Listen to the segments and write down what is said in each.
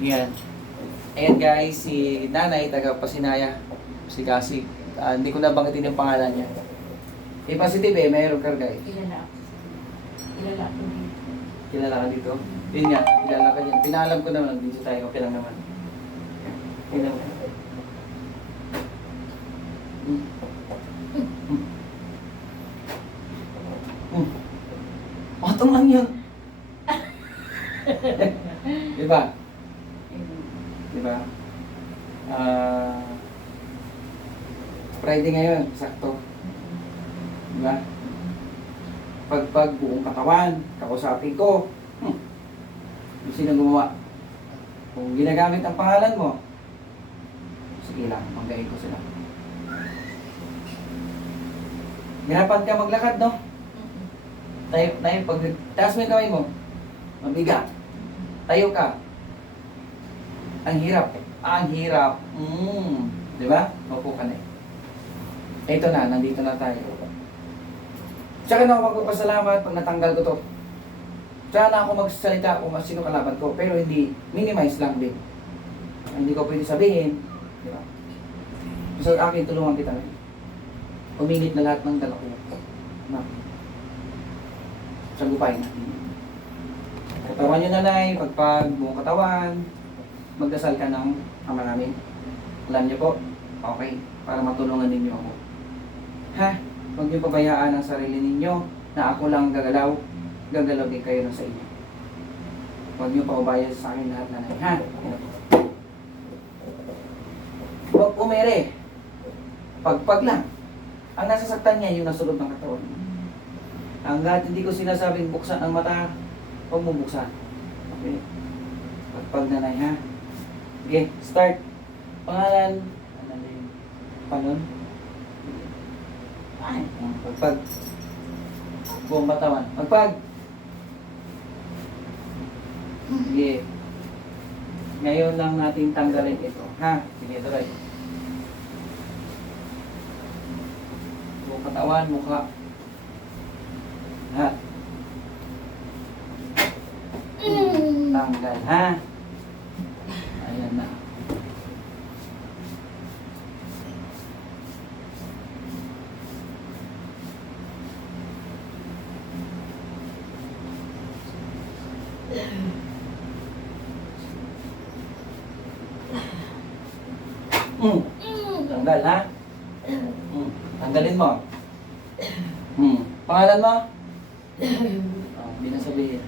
Yan. Ayan guys, si nanay, taga Pasinaya. Si Kasi. Ah, hindi ko nabanggitin yung pangalan niya. Eh, positive eh, mayroong karga eh. Kilala ako. Kilala ako dito. Kilala ka dito? Yun nga, kilala ka dyan. Pinalam ko naman, dito tayo, okay lang naman. Yun naman. Hmm. Hmm. Hmm. Otong lang yun. Di ba? Di ba? Ah... Friday ngayon, sakto. Di ba? Pag pag buong katawan, kausapin ko. Hmm. Yung sino gumawa? Kung ginagamit ang pangalan mo, sige lang, panggain ko sila. Hirapan ka maglakad, no? Tayo, tayo, pag taas mo yung kamay mo, mabigat. Tayo ka. Ang hirap. Ang hirap. Mm. Di ba? Maupo ka na eh. Ito na, nandito na tayo. Tsaka na ako magpapasalamat pag natanggal ko to. Tsaka na ako magsalita kung sino kalaban ko, pero hindi, minimize lang din. Hindi ko pwede sabihin. Di ba? So, akin, tulungan kita. Uminit na lahat ng dala ko. Na. Sagupay natin. Katawan nyo nanay, pagpag buong katawan, magdasal ka ng ama namin. Alam niyo po, okay, para matulungan ninyo ako. Ha? Huwag niyo pabayaan ang sarili ninyo na ako lang gagalaw, gagalaw din kayo na sa inyo. Huwag niyo paubayan sa akin lahat nanay, ha? Huwag umere. Pagpag lang. Ang nasasaktan niya yung nasulog ng katawan. Hanggat hindi ko sinasabing buksan ang mata, huwag mo buksan. Okay? Pagpag nanay, ha? Okay, start. Pangalan, na yun? Panon? Ay, pagpag. Buong katawan. Pagpag. Sige. Ngayon lang natin tanggalin ito. Ha? Sige, tuloy. Buong katawan, mukha. Ha? Tanggal, ha? Ayan na. Mm. Tanggal, ha? Mm. Tanggalin mo. Mm. Pangalan mo? Oh, hindi na sabihin.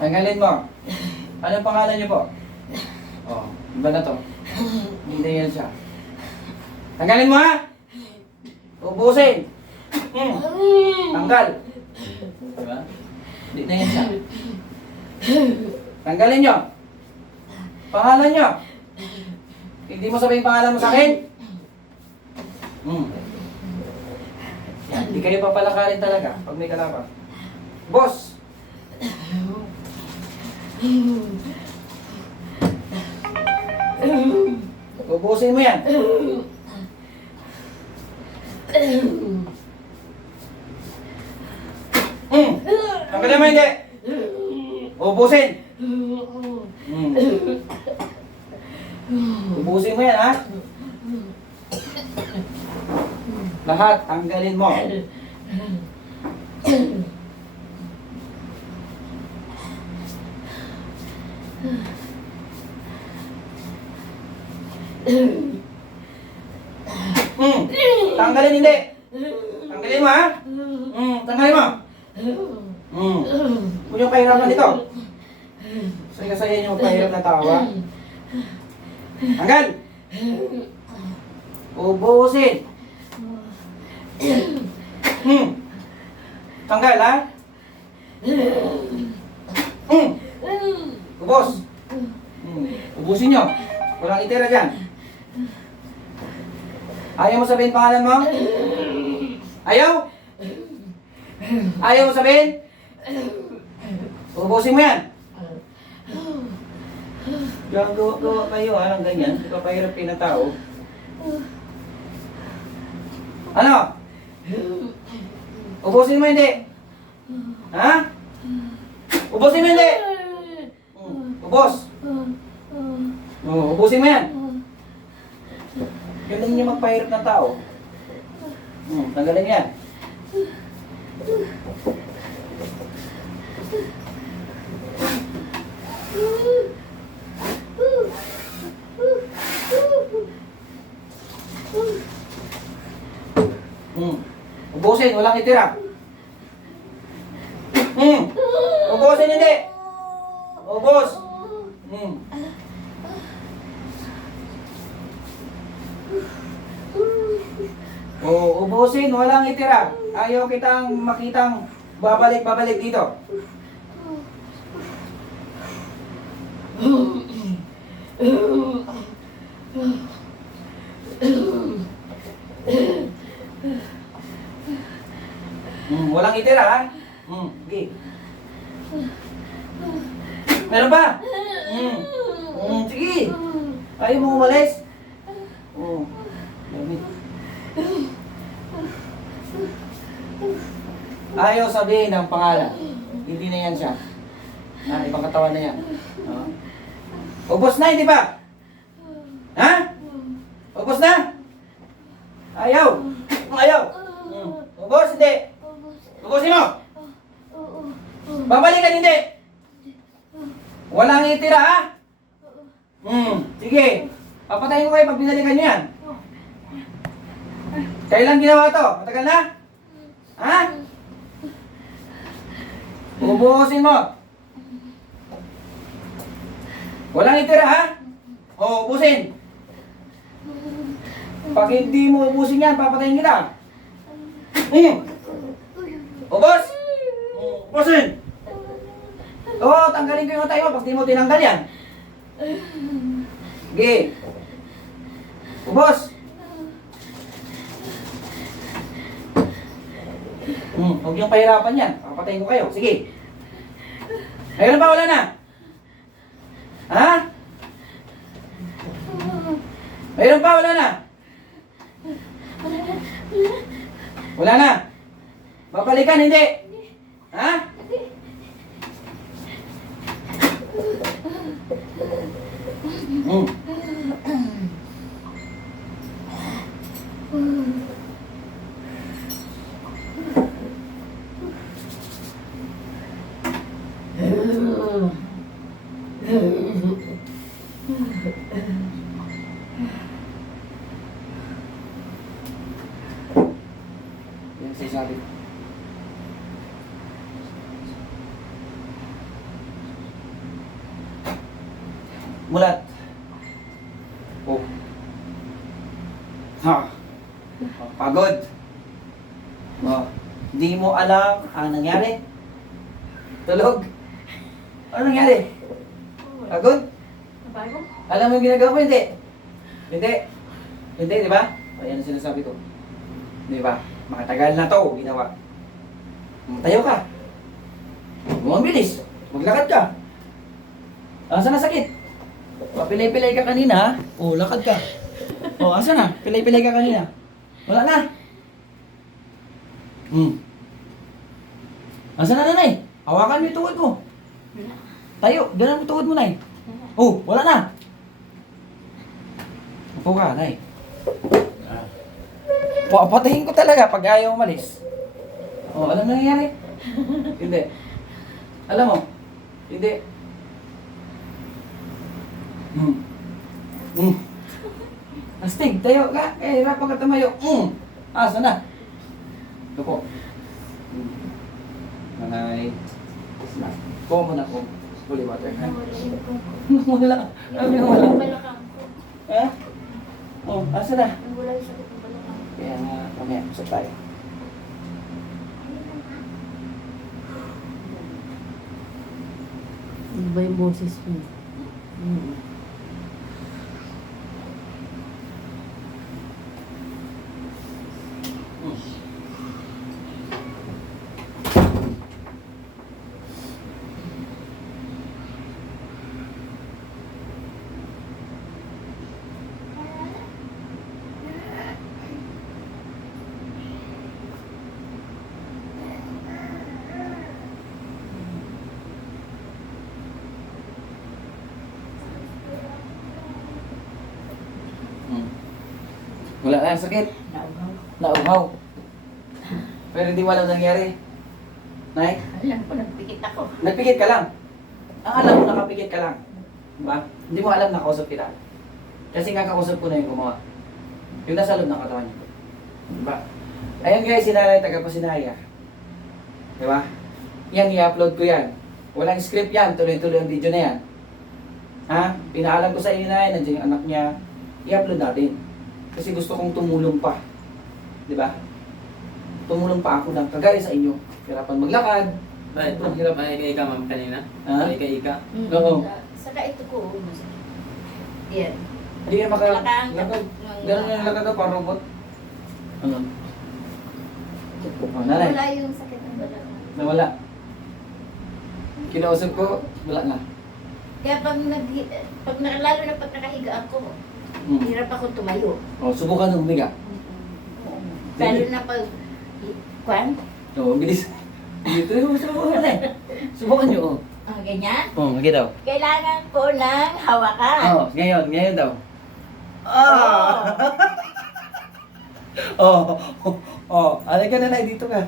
Tanggalin mo. Anong pangalan niyo po? Oh, iba na to. Hindi na yan siya. Tanggalin mo ha! Ubusin! Hmm. Tanggal! Diba? Hindi na yan siya. Tanggalin nyo! Pangalan nyo! Hindi mo sabihin pangalan mo sa akin? Hmm. Hindi kayo papalakarin talaga pag may kalaban. Boss! Ubusin mo yan. Hmm. Tanggalin mo hindi. Ubusin. Hmm. Ubusin mo yan, ha? Lahat, tanggalin mo. Hmm. Tanggalin hindi. Tanggalin mo, ha? Hmm. Tanggalin mo. Hmm. Huwag niyong pahirapan ito. Saya-saya niyo magpahirap na tao, ha? Tanggal! Ubusin! Hmm. Tanggal, ha? Hmm. Ubos! Hmm. Ubusin nyo. Walang itira dyan. Ayaw mo sabihin pangalan mo? Ayaw? Ayaw mo sabihin? Ubusin mo yan. Diyan, gawa, gawa kayo ha, ganyan. Di ba pahirapin na tao? Ano? Ubusin mo hindi? Ha? Ubusin mo hindi? Ubos! Oo, ubusin mo yan. Galing niya magpahirap ng tao. Hmm, tanggalin yan. Walang itira. Hmm. Ubusin hindi. Ubus. Hmm. Oo, ubusin, walang itira. Ayaw kitang makitang babalik-babalik dito. Walang itira ha? Hmm, sige. Meron pa? Hmm. Hmm, sige. Ayaw mo umalis? Oo. Lamig. Ayaw sabihin ang pangalan. Hindi na yan siya. Ah, ibang katawan na yan. Oo. Ubos na, hindi ba? Ha? Ubos na? Ayaw. Ayaw. Hmm. Ubos, hindi. Ubusin mo. Babalikan, hindi. Walang itira, ha? Hmm. Sige. Papatayin ko kayo pag binalikan nyo yan. Kailan ginawa to? Matagal na? Ha? Ubusin mo. Walang itira, ha? O, ubusin. Pag hindi mo ubusin yan, papatayin kita. Hmm. Ubos! Hmm, Ubusin! Oo, tanggalin ko yung tayo mo pag di mo tinanggal yan. Sige. Ubos! Hmm, huwag yung pahirapan yan. Papatayin ko kayo. Sige. Ngayon ba wala na? Ha? Ngayon pa wala na? Wala na? Babalikan hindi? Ha? Hmm. Yan sinasabi ko. Mulat. Oh. Ha. Pagod. Oh. Di mo alam ang nangyari. Tulog. Ano nangyari? Pagod? Nabago? Alam mo yung ginagawa mo, hindi? Hindi. Hindi, di ba? O, yan ang sinasabi ko. Di ba? Makatagal na to, ginawa. Tayo ka. Bumabilis. Maglakad ka. Asa na sakit? Papilay-pilay ka kanina? O, lakad ka. O, asa na? Pilay-pilay ka kanina. Wala na. Hmm. Asa na, nanay? Hawakan mo yung tuhod mo. Wala. Tayo, ganun mo tuhod mo, nay. Wala. Oh, wala na. Upo ka, nay. Ah. Papatayin ko talaga pag ayaw umalis. Oh, alam mo nangyayari? Hindi. Alam mo? Hindi. Hmm. Hmm. Astig, tayo ka. Eh, hirapan ka tumayo. Hmm. Asa na? Ito po. Hmm. Nanay. Kuha mo na ko. Holy water. wala. Ano yung wala? Ha? Oh, asa na? Sa. Kaya nga, mamaya, usap tayo. Ano ba yung boses mo? Mm. Wala na sakit. Naugaw. Nauhaw. Pero hindi wala nangyari. Nay, Alam ko, nagpikit ako. nagpikit ka lang. Ang alam mo, nakapikit ka lang. Diba? Hindi mo alam na kausap kita. Kasi nga kausap ko na yung gumawa. Yung nasa loob ng katawan niyo. Diba? Ayan guys, sinanay taga Pasinaya. Diba? Yan, i-upload ko yan. Walang script yan, tuloy-tuloy ang video na yan. Ha? Pinaalam ko sa inyo na yan, nandiyan yung anak niya. I-upload natin. Kasi gusto kong tumulong pa. Diba? Tumulong pa ako lang, kagaya sa inyo. Hirapan maglakad. Bakit? Ang hirap. May ika ma'am kanina? Ha? Ika-ika? Oo. Saka ito ko. Yan. Hindi ka Lakad. makalakad. Ganun yung lakad ka, parang robot. Ano? Oh, Wala yung sakit ng balak. nawala. Kinausap ko, wala na. Kaya pag, nag, pag na, lalo na pag nakahiga ako, Hmm. hirap ako tumayo. Oh, subukan ng umiga. Lalo na pag, kwan, Oo, oh, bilis. Dito yung subukan eh. Subukan nyo, oh. ah, ganyan. Oh, sige daw. Kailangan ko ng hawakan. Oh, ngayon, ngayon daw. Oh. Oh, oh, oh. Alay ka na na, dito ka.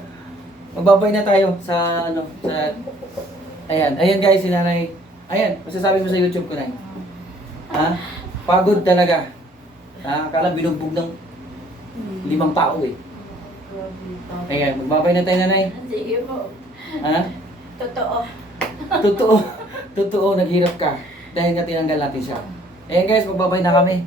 Magbabay na tayo sa, ano, sa... Ayan, ayan guys, si nanay. Ayan, masasabi mo sa YouTube ko na. Ha? Pagod talaga. Ha? Akala binugbog ng limang tao eh. Ayan, magbabay na tayo nanay. Sige po. Ha? Totoo. Totoo, totoo, naghirap ka. Dahil nga tinanggal natin siya. Ayan guys, magbabay na kami.